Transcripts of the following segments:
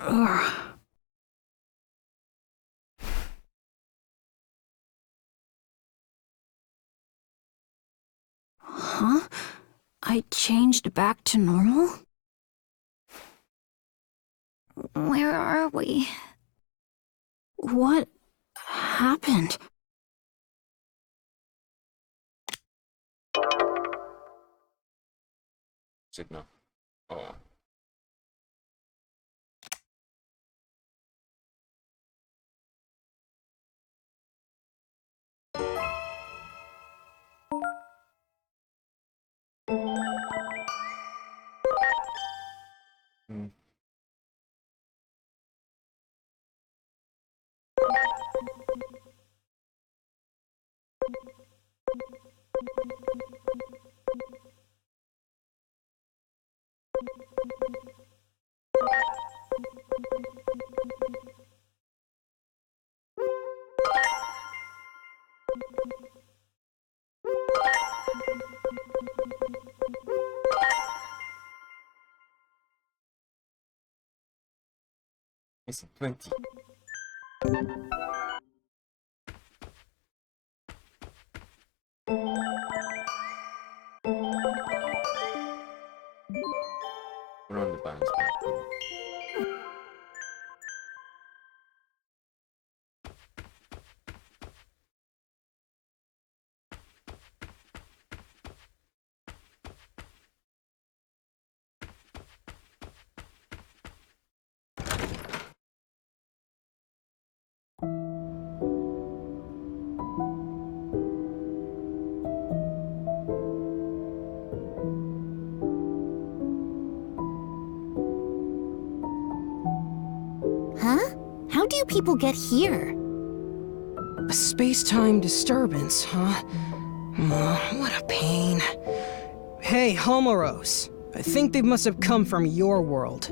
Ugh. Huh? I changed back to normal? Where are we? What happened? Signal. Oh. Hmm. It's 20. We're on the balance beam. Huh? How do you people get here? A space-time disturbance, huh? What a pain. Hey, Homeros. I think they must have come from your world.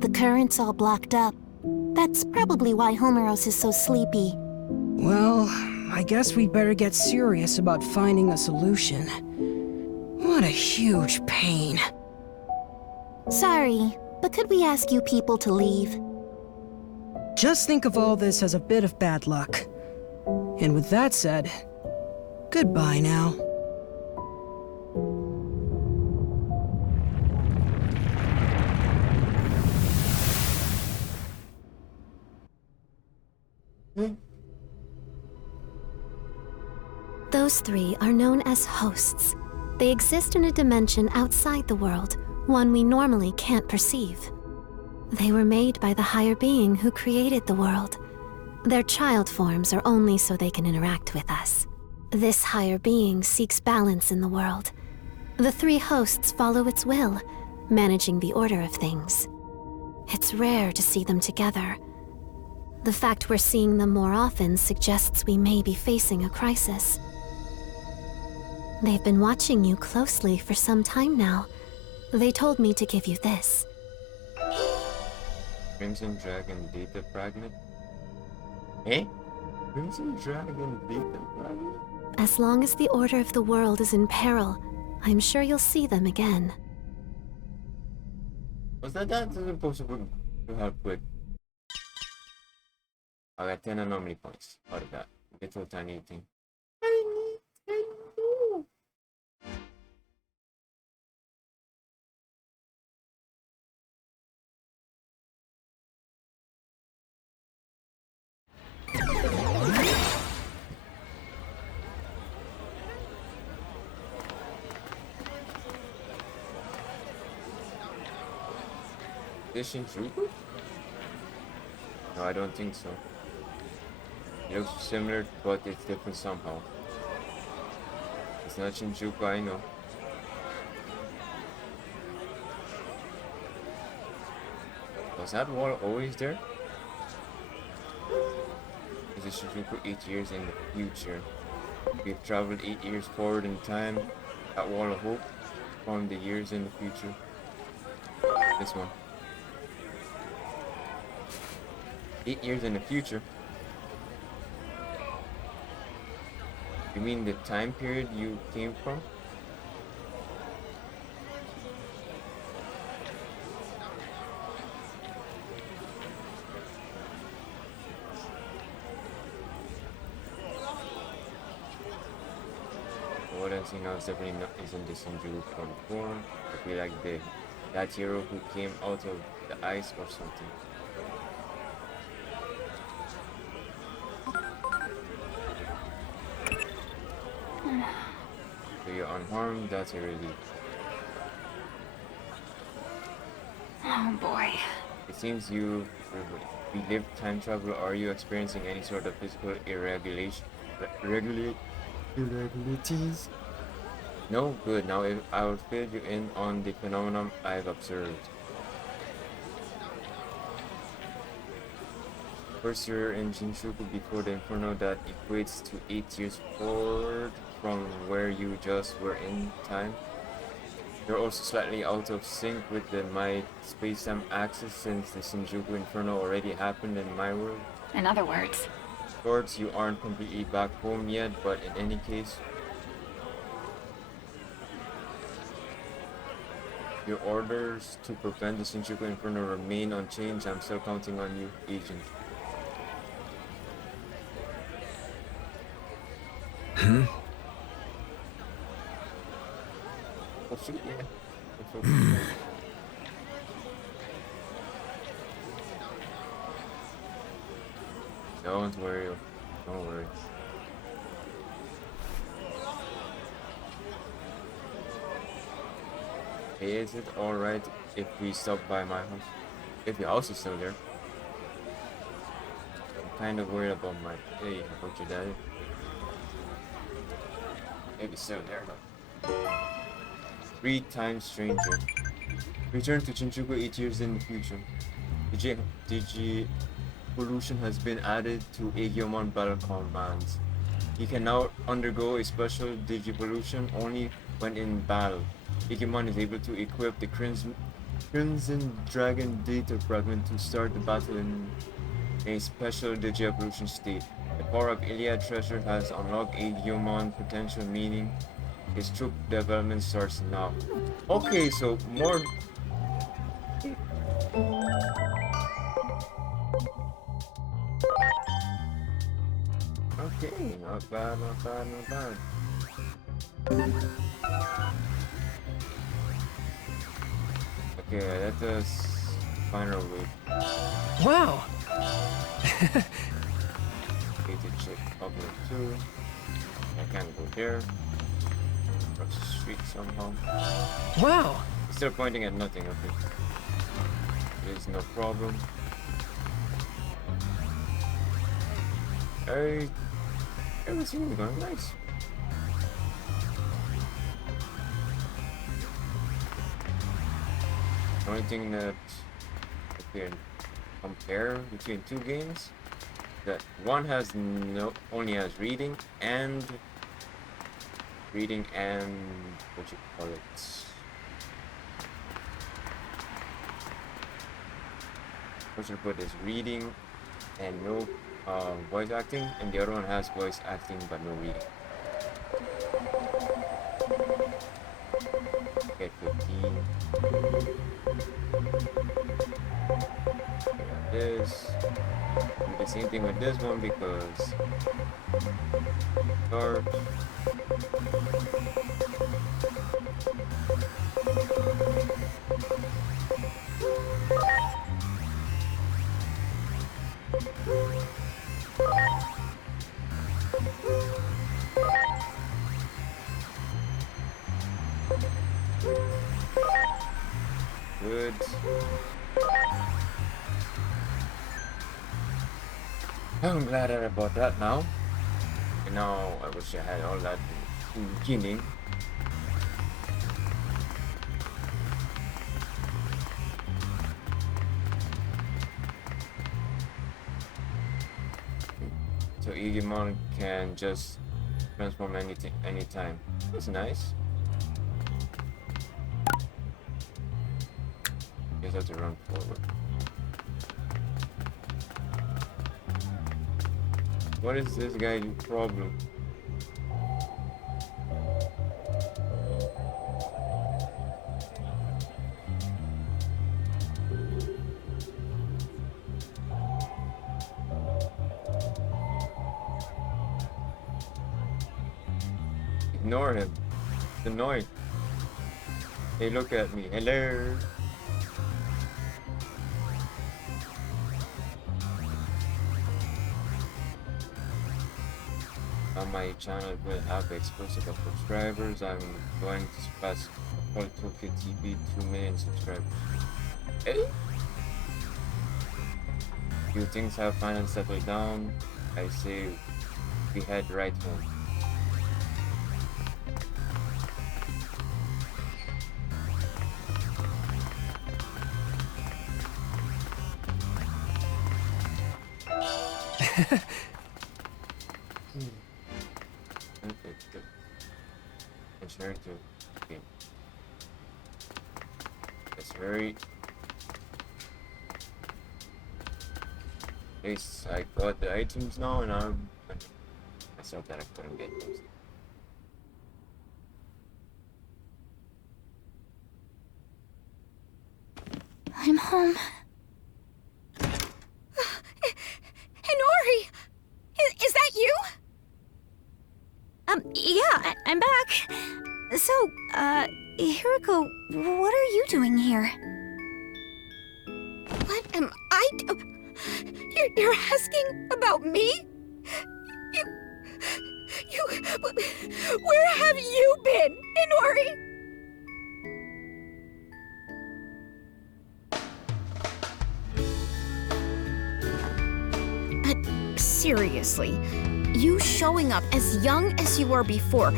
The current's all blocked up. That's probably why Homeros is so sleepy. Well, I guess we'd better get serious about finding a solution. What a huge pain. Sorry, but could we ask you people to leave? Just think of all this as a bit of bad luck. And with that said, goodbye now. Those three are known as hosts. They exist in a dimension outside the world, one we normally can't perceive. They were made by the higher being who created the world. Their child forms are only so they can interact with us. This higher being seeks balance in the world. The three hosts follow its will, managing the order of things. It's rare to see them together. The fact we're seeing them more often suggests we may be facing a crisis. They've been watching you closely for some time now. They told me to give you this. Crimson Dragon Data Fragment? Eh? Crimson Dragon Data Fragment? As long as the order of the world is in peril, I'm sure you'll see them again. Was that supposed to help with? I got 10 anomaly points out of that. Little tiny thing. I need. This Shinjuku? No, I don't think so. It looks similar, but it's different somehow. It's not Shinjuku, I know. Was that wall always there? Is it Shinjuku 8 years in the future? We've traveled 8 years forward in time. That wall of hope formed the years in the future. This one. 8 years in the future? You mean the time period you came from? potency now is definitely not isn't the Shinjuku from form. I feel like that hero who came out of the ice or something. So you're unharmed, that's a relief. Oh boy. It seems you relived time travel. Are you experiencing any sort of physical irregularities? No? Good. Now I will fill you in on the phenomenon I've observed. First, you're in Shinjuku before the Inferno. That equates to 8 years forward from where you just were in time. You're also slightly out of sync with my space-time axis since the Shinjuku Inferno already happened in my world. In other words, Of course, you aren't completely back home yet, but in any case, your orders to prevent the Shinjuku Inferno remain unchanged. I'm still counting on you, Agent. Oh shoot, yeah. Don't worry. Don't worry. Hey, is it alright if we stop by my house? If your house is still there. I'm kind of worried about about your dad. Maybe still there though. 3 times stranger. Return to Shinjuku 8 years in the future. Digi-pollution has been added to Aegomon battle commands. You can now undergo a special Digi-pollution only when in battle. Digimon is able to equip the Crimson Dragon data fragment to start the battle in a special Digi-evolution state. The power of Iliad treasure has unlocked Aegomon potential, meaning his troop development starts now. Okay, so more. Okay, not bad, not bad, not bad. Okay, let us find our way. Wow! Okay, to check public too. I can't go there. Across the street somehow. Wow! Still pointing at nothing, okay. There's no problem. Everything is going nice. The only thing that I can compare between two games, that one has only has reading and what you call it. What you put is reading and no voice acting, and the other one has voice acting but no reading. Get 15. This. Do the same thing with this one because start. Good. I'm glad I bought that now. And now I wish I had all that in the beginning. So Digimon can just transform anytime. That's nice. Guess I have to run forward. What is this guy's problem? Ignore him. It's annoying. Hey, look at me. Hello. On my channel will have exclusive subscribers. I'm going to surpass Apollo Tokyo TV 2 million subscribers. Hey? Few things have finally settled down. I say we head right home. Okay, good. And share to game. Let's hurry. Yes, I got the items now, and I thought that I couldn't get those. I'm home. Hinori! Is that you? Yeah, I'm back. So, Hiroko, what are you doing here? What am I You're asking about me? Where have you been, Hinori? But seriously, you showing up as young as you were before,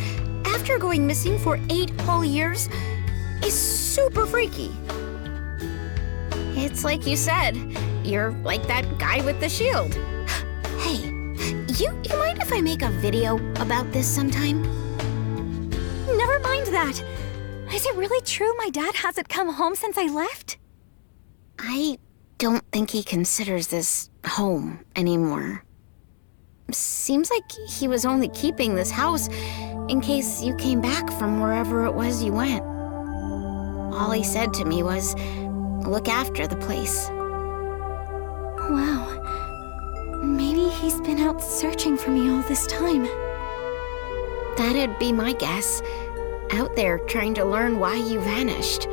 after going missing for 8 whole years, is super freaky. It's like you said, you're like that guy with the shield. Hey, you mind if I make a video about this sometime? Never mind that. Is it really true my dad hasn't come home since I left? I don't think he considers this home anymore. Seems like he was only keeping this house in case you came back from wherever it was you went. All he said to me was, look after the place. Wow. Maybe he's been out searching for me all this time. That'd be my guess. Out there trying to learn why you vanished.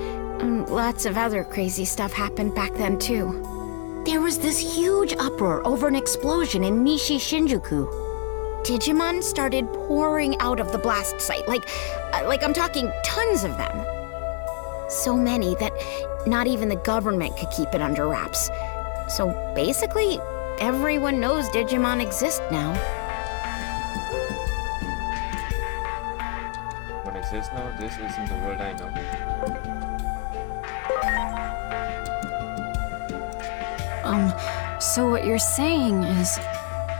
Lots of other crazy stuff happened back then, too. There was this huge uproar over an explosion in Nishi Shinjuku. Digimon started pouring out of the blast site, like I'm talking tons of them. So many that not even the government could keep it under wraps. So basically, everyone knows Digimon exist now. What exists now? This isn't the world I know. So what you're saying is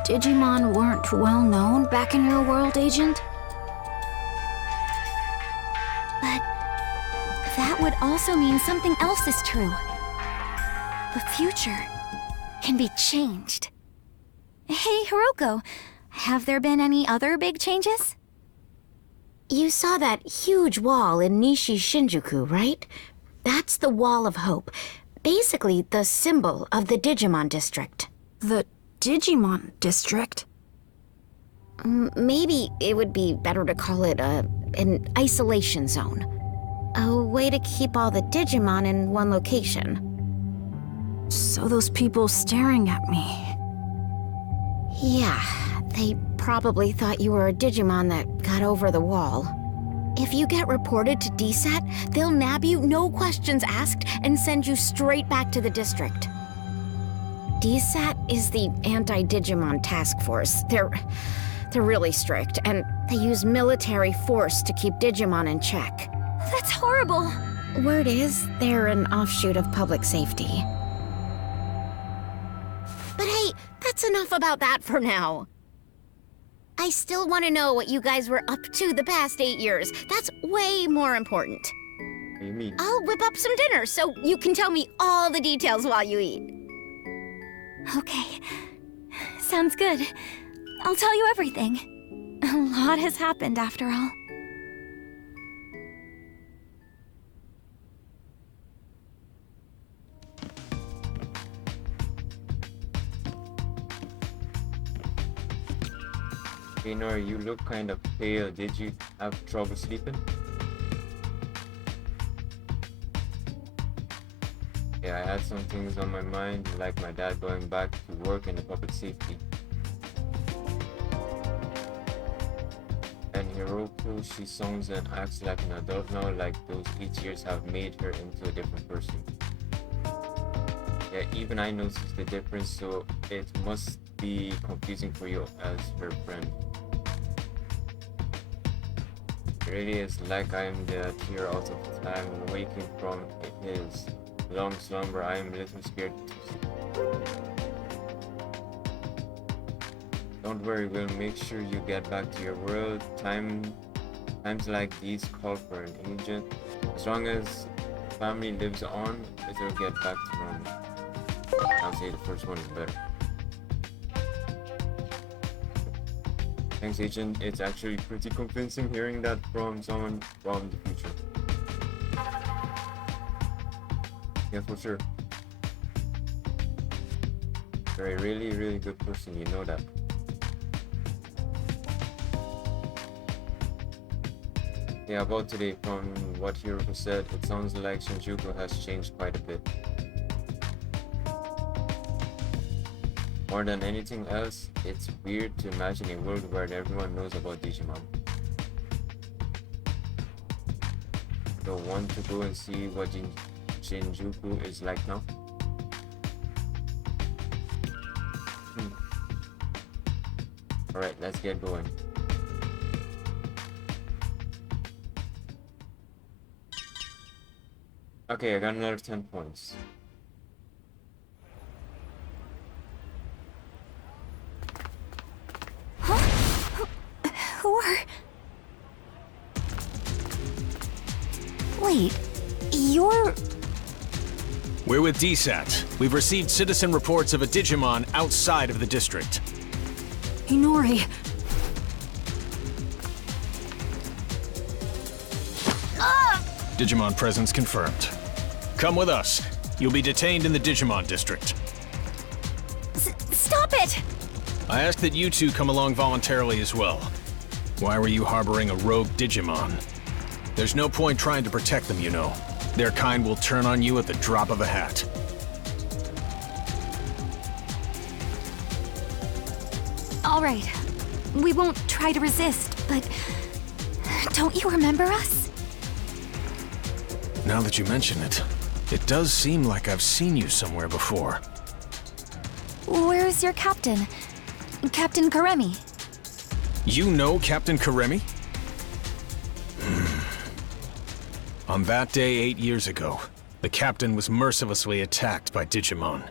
Digimon weren't well known back in your world, Agent? But that would also mean something else is true. The future can be changed. Hey, Hiroko, have there been any other big changes? You saw that huge wall in Nishi Shinjuku, right? That's the Wall of Hope. Basically, the symbol of the Digimon district. The Digimon district? Maybe it would be better to call it an isolation zone. A way to keep all the Digimon in one location. So those people staring at me. Yeah, they probably thought you were a Digimon that got over the wall. If you get reported to DSAT, they'll nab you, no questions asked, and send you straight back to the district. DSAT is the Anti-Digimon Task Force. They're really strict, and they use military force to keep Digimon in check. That's horrible. Word is, they're an offshoot of public safety. But hey, that's enough about that for now. I still want to know what you guys were up to the past 8 years. That's way more important. What do you mean? I'll whip up some dinner so you can tell me all the details while you eat. Okay. Sounds good. I'll tell you everything. A lot has happened after all. Nora, you look kind of pale. Did you have trouble sleeping? Yeah, I had some things on my mind, like my dad going back to work in the public safety. And Hiroko, she sounds and acts like an adult now, like those 8 years have made her into a different person. Yeah, even I noticed the difference, so it must be confusing for you as her friend. It really is like I'm the tear out of time waking from his long slumber. I am a little scared to sleep. Don't worry, we'll make sure you get back to your world. Times like these call for an agent. As long as family lives on, it'll get back to normal. I'll say the first one is better. Thanks, agent. It's actually pretty convincing hearing that from someone from the future. Yeah, for sure. You're a really, really good person, you know that. Yeah, about today, from what Hiroko said, it sounds like Shinjuku has changed quite a bit. More than anything else, it's weird to imagine a world where everyone knows about Digimon. So want to go and see what Shinjuku is like now? Alright, let's get going. Okay, I got another 10 points. Who are... Wait, you're... We're with DSAT. We've received citizen reports of a Digimon outside of the district. Inori. Digimon presence confirmed. Come with us. You'll be detained in the Digimon district. Stop it! I ask that you two come along voluntarily as well. Why were you harboring a rogue Digimon? There's no point trying to protect them, you know. Their kind will turn on you at the drop of a hat. All right. We won't try to resist, but... Don't you remember us? Now that you mention it, it does seem like I've seen you somewhere before. Where's your captain? Captain Karemi. You know Captain Karemi? On that day 8 years ago, the captain was mercilessly attacked by Digimon.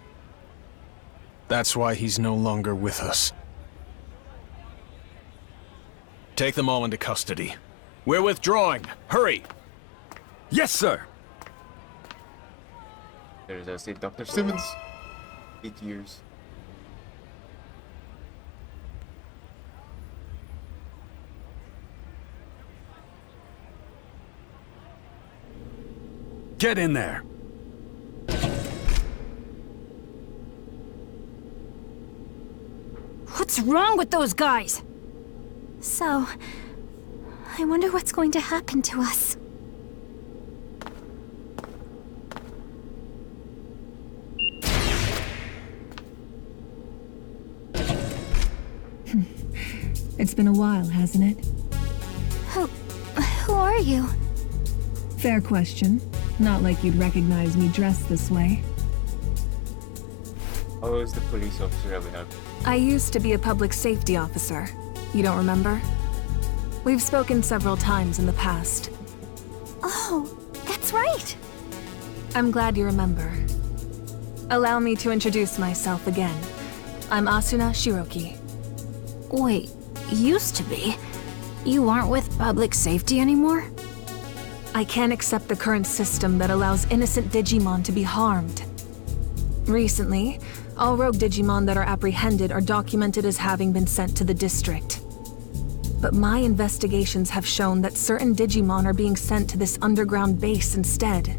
That's why he's no longer with us. Take them all into custody. We're withdrawing. Hurry! Yes, sir! There's a state Dr. Simmons. 8 years. Get in there! What's wrong with those guys? So, I wonder what's going to happen to us. It's been a while, hasn't it? Who are you? Fair question. Not like you'd recognize me dressed this way. Oh, is the police officer that we have? I used to be a public safety officer. You don't remember? We've spoken several times in the past. Oh, that's right. I'm glad you remember. Allow me to introduce myself again. I'm Asuna Shiroki. Wait, used to be? You aren't with public safety anymore? I can't accept the current system that allows innocent Digimon to be harmed. Recently, all rogue Digimon that are apprehended are documented as having been sent to the district. But my investigations have shown that certain Digimon are being sent to this underground base instead.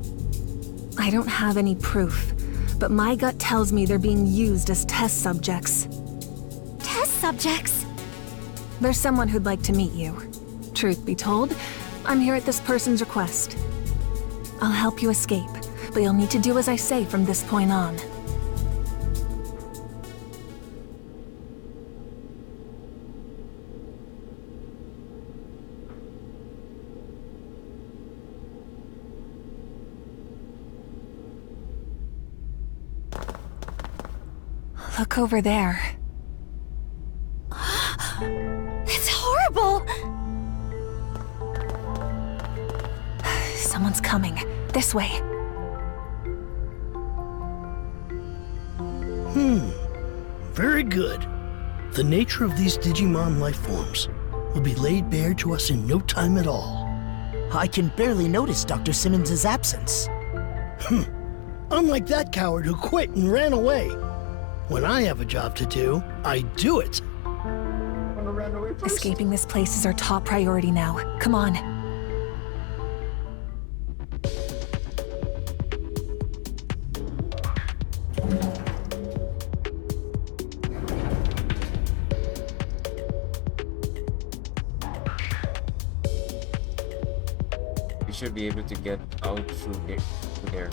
I don't have any proof, but my gut tells me they're being used as test subjects. Test subjects? There's someone who'd like to meet you. Truth be told, I'm here at this person's request. I'll help you escape, but you'll need to do as I say from this point on. Look over there. It's horrible! Someone's coming. This way. Very good. The nature of these Digimon life forms will be laid bare to us in no time at all. I can barely notice Dr. Simmons' absence. Unlike that coward who quit and ran away. When I have a job to do, I do it. Escaping this place is our top priority now. Come on. We should be able to get out through there.